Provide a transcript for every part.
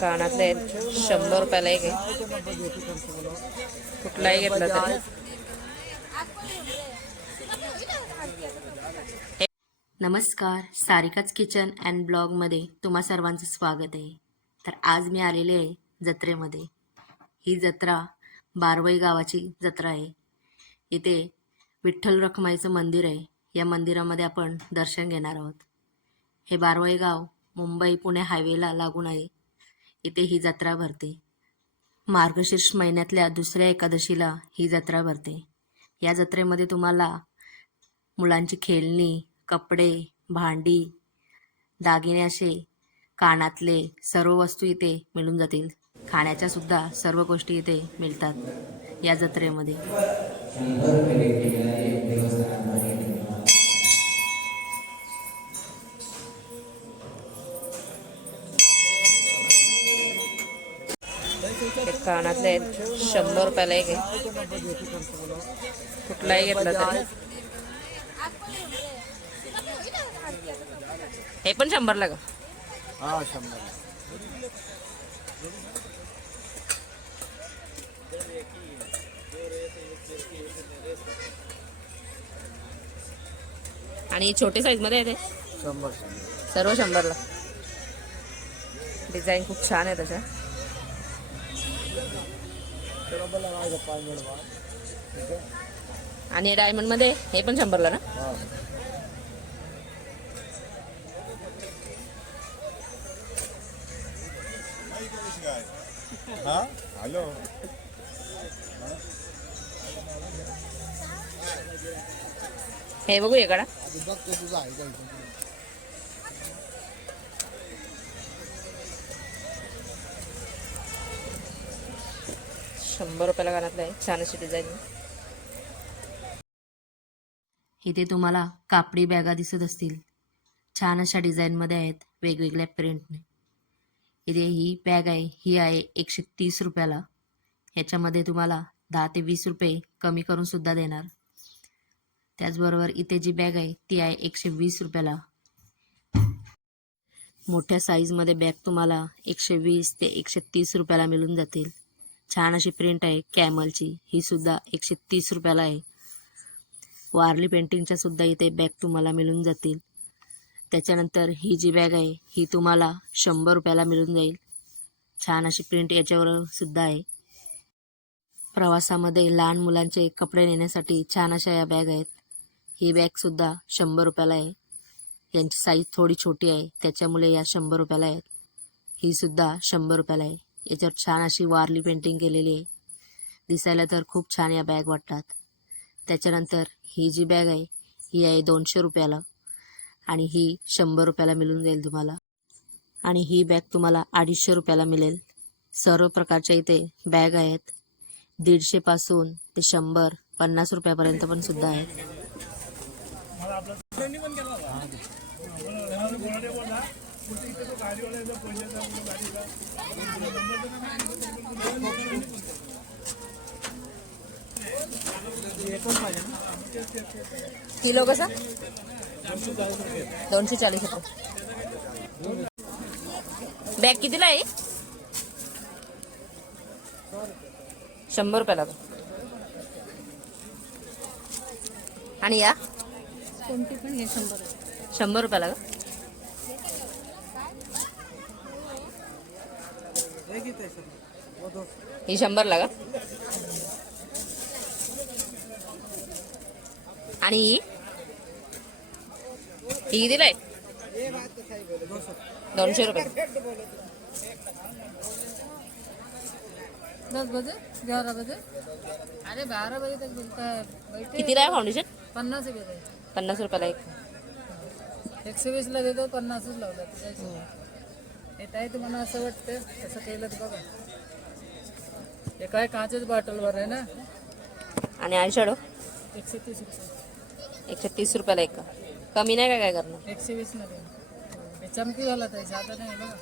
कानातले आहेत शंभर रुपयाला एक आहे. कुठलाही घेतला तरी. नमस्कार सारिकाच किचन अँड ब्लॉगमध्ये तुम्हा सर्वांचं स्वागत आहे. तर आज मी आलेले आहे जत्रेमध्ये. ही जत्रा बारवई गावाची जत्रा आहे. इथे विठ्ठल रखमाईचं मंदिर आहे. या मंदिरामध्ये आपण दर्शन घेणार आहोत. हे बारवई गाव मुंबई पुणे हायवेला लागून आहे. इथे ही जत्रा भरते. मार्गशीर्ष महिन्यातल्या दुसऱ्या एकादशीला ही जत्रा भरते. या जत्रेमध्ये तुम्हाला मुलांची खेळणी कपडे भांडी दागिने असे कानातले सर्व वस्तू इथे मिळून जातील. खाण्याच्या सुद्धा सर्व गोष्टी इथे मिळतात या जत्रेमध्ये. कानातले आहेत. शंभर रुपयाला एक आहे. कुठलाही घेतला तरी. हे पण शंभरला का? हा शंभर. आणि छोटे साईजमध्ये आहे ते? शंभर शंभर. सर्व शंभरला. डिझाईन खूप छान आहे त्याच्या आणि डायमंडमध्ये हे पण शंभरला ना? हा. हा? हॅलो. हे बघू एकडा तुझं आहे का? शंभर रुपयाला कानातलं आहे छान अशी डिझाईन इथे तुम्हाला कापडी बॅगा दिसत असतील. छान अशा डिझाईनमध्ये आहेत वेगवेगळ्या प्रिंटने इथे ही बॅग आहे. ही आहे एकशे तीस रुपयाला. ह्याच्यामध्ये तुम्हाला दहा ते वीस रुपये कमी करून सुद्धा देणार. त्याचबरोबर इथे जी बॅग आहे ती आहे एकशे वीस रुपयाला. मोठ्या साईजमध्ये बॅग तुम्हाला एकशे वीस ते एकशे तीस रुपयाला मिळून जातील. छान अशी प्रिंट आहे कॅमलची ही सुद्धा एकशे तीस रुपयाला आहे. वारली पेंटिंगच्या सुद्धा इथे बॅग तुम्हाला मिळून जातील. त्याच्यानंतर ही जी बॅग आहे ही तुम्हाला शंभर रुपयाला मिळून जाईल. छान अशी प्रिंट याच्यावर सुद्धा आहे. प्रवासामध्ये लहान मुलांचे कपडे नेण्यासाठी छान अशा या बॅग आहेत. ही बॅगसुद्धा शंभर रुपयाला आहे. यांची साईज थोडी छोटी आहे त्याच्यामुळे या शंभर रुपयाला आहेत. ही सुद्धा शंभर रुपयाला आहे. याच्यावर छान अशी वारली पेंटिंग केलेली आहे. दिसायला तर खूप छान या बॅग वाटतात. त्याच्यानंतर ही जी बॅग आहे ही आहे दोनशे रुपयाला. आणि ही शंभर रुपयाला मिळून जाईल तुम्हाला. आणि ही बॅग तुम्हाला अडीचशे रुपयाला मिळेल. सर्व प्रकारच्या इथे बॅग आहेत. दीडशेपासून ते शंभर पन्नास रुपयापर्यंत पण सुद्धा आहेत. किलो कसा? दोनशे चाळीस रुपये बॅग कितीला आहे? शंभर रुपयाला आणि या? शंभर रुपयाला का ही शंभरला का आणि कितीला आहे दोनशे रुपये. दस बजे? ग्यारह बजे? अरे बारह बजे तक मिलता है। बैठे कितीला आहे फाउंडेशन पन्नास रुपये. पन्नास रुपयाला एक. एकशे वीसला देतो पन्नासच लावला हे काय तुम्हाला असं वाटतं तसं केलं तर बघा. हे काय काचेच बॉटलवर आहे ना? आणि आयशॅडो एकशे तीस रुपये. एकशे तीस रुपयाला एक. कमी नाही का काय करणार? एकशे वीसमध्ये. चमकी झाला नाही बघा.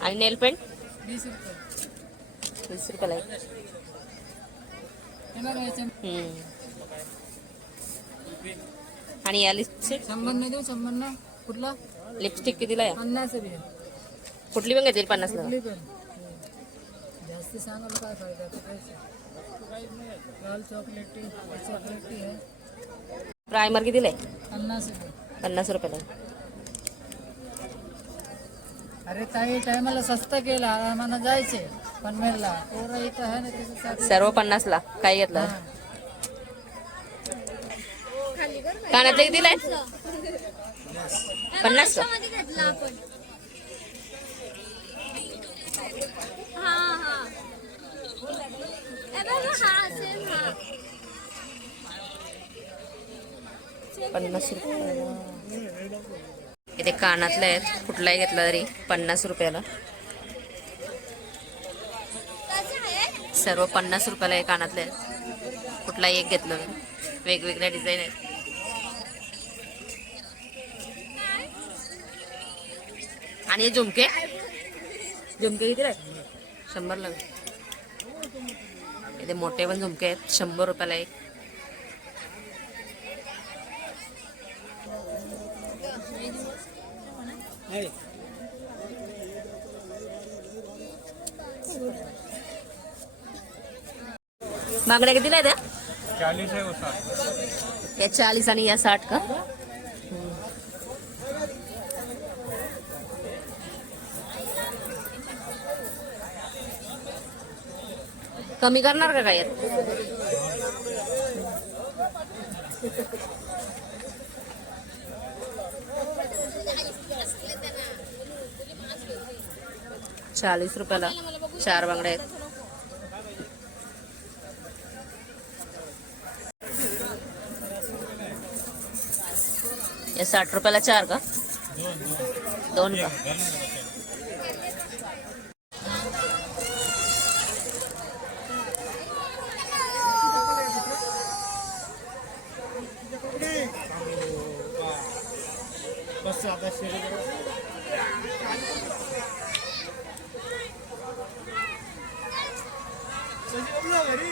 आणि नेल पेंट? बीस रुपये. वीस रुपयाला एक. हे बघा याचे. हम्म. आणि या लिपस्टिक शंभर नाही देऊ शंभर ना कुठला? लिपस्टिक कितीला आहे? पन्नास बी. कुठली पण घेतील पन्नासला? कुठली पण. जास्ती सांगायला काय फायदा आता लाल चॉकलेटी चॉकलेटी आहे. प्रायमर कितीला आहे? पन्नास रुपये. पन्नास रुपयाला. अरे ताई टायमाला स्वस्त केला आम्हाला जायचे पनवेलला. पोरं इथं आहे ना त्याच्यासाठी सर्व पन्नासला काय घेतलं हा. कानातले कितीला आहे? पन्नास. हा हा ए बघा हा सेम हा पन्नास रुपये इथे कानातले आहेत. कुठलाही घेतला तरी पन्नास रुपयाला. सर्व पन्नास रुपयाला एक कानातले आहेत. कुठलाही एक घेतलं तरी. वेगवेगळ्या डिझाईन आहेत. आणि हे झुमके? झुमके किती आहे शंभरला इथे मोठे पण झुमके आहेत. शंभर रुपयाला एक. बांगड्या कितीला आहेत है? वो साठ या चाळीस आणि या साठ का? कमी करणार का काय? चाळीस रुपयाला चार बांगड्या आहेत. या साठ रुपयाला चार का? दोन का? बस आता 올라가리.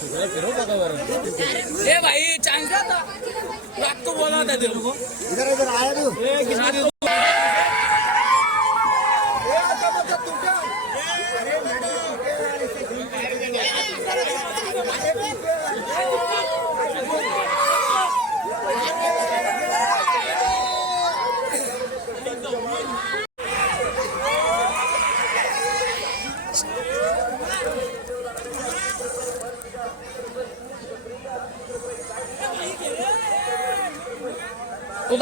फिरो बघा बरं इधर इधर आया तू. उभा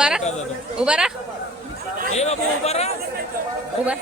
राहा उभा राहा उभा.